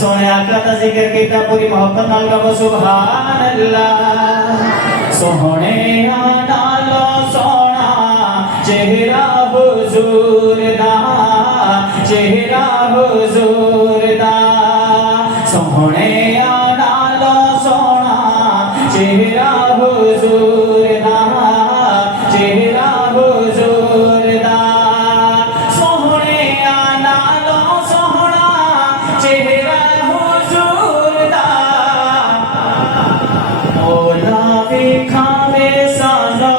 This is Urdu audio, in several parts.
سونے آقا دا ذکر کیتا پوری محبت نال کہو سبحان اللہ سونے نالو سونا چہرہ حضور دا چہرہ حضور دا سونے نالو سونا چہرہ حضور دا چہرہ حضور دا سونے نالو سونا چہرہ حضور دا مولا وکھاوے سانو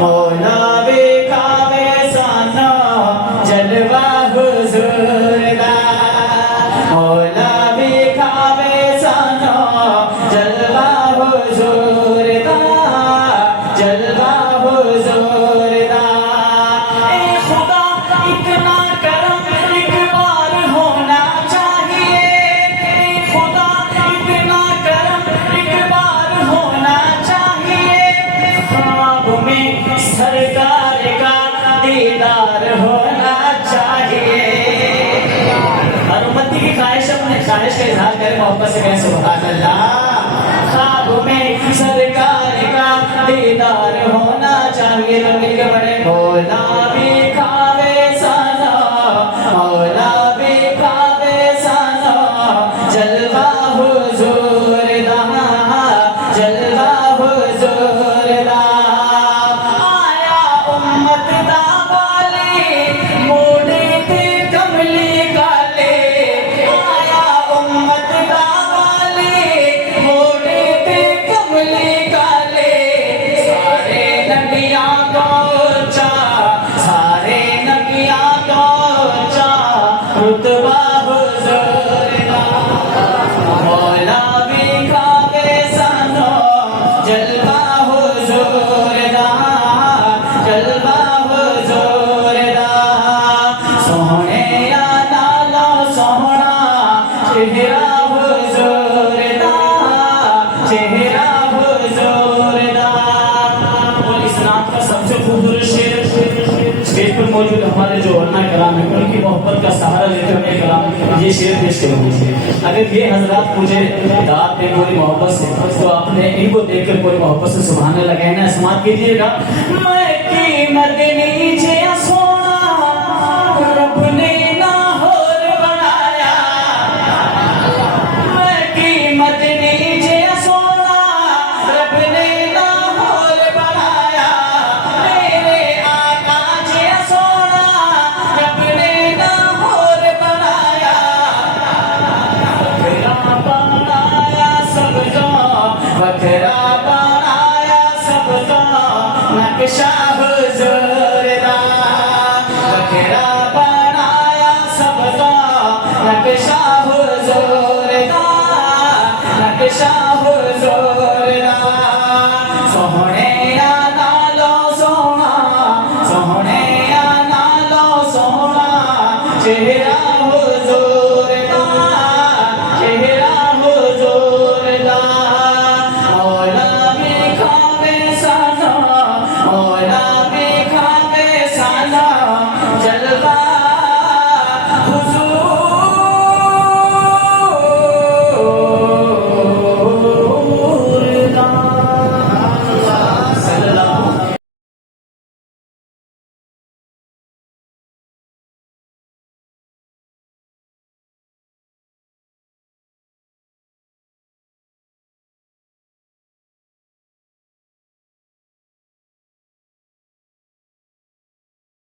مولا وکھاوے سانو جلوہ حضور دا مولا وکھاوے سانو جلوہ حضور دا جلوہ حضور دا اے خدا اتنا کرم ایک بار ہونا چاہیے اے خدا اتنا کرم ایک بار ہونا چاہیے خواب میں سرکار کا دیدار ہونا چاہیے اور امتی کی خواہش اپنے خواہش کا اظہار کرے محبت سے کہیں سبحان اللہ خواب میں سرکار کا دیدار ہونا چاہیے تو مل کے بڑے مولا وکھاوے سانو مولا وکھاوے سانو جلوہ حضور دا جلوہ حضور دا آیا امت دا والی موڑے تے کملی گالے آیا امت دا والی موڑے تے کملی گالے سارے نبیاں کو چا سارے نبیاں کو چا رتبہ حضور دا مولا وکھاوے سانو جلوہ حضور دا جلوہ حضور دا سونے نالو سونا چہرہ حضور دا چہرہ حضور دا اور اس نعت کا سب سے خوبصورت شعر اسٹیج پر موجود ہمارے جو علماء کرام ہیں ان کی محبت کا سہارا لیتے ہوئے کلام یہ شعر پیش کروں اگر یہ حضرات مجھے دعات دیں پوری محبت سے تو آپ نے ان کو دیکھ کر پوری محبت سے سبحان اللہ کہنا ہے سماعت کیجئے گا مکی مدنی جیا سونا رب نے لاہور بنایا مکی مدنی جیا سونا رب نے لاہور بنایا میرے آقا جیا سونا رب نے لاہور بنایا وکھرا بنایا سب کو وکھرا بنایا سب کو نقشہ حضور دا وکھرا بنایا سب کو نقشہ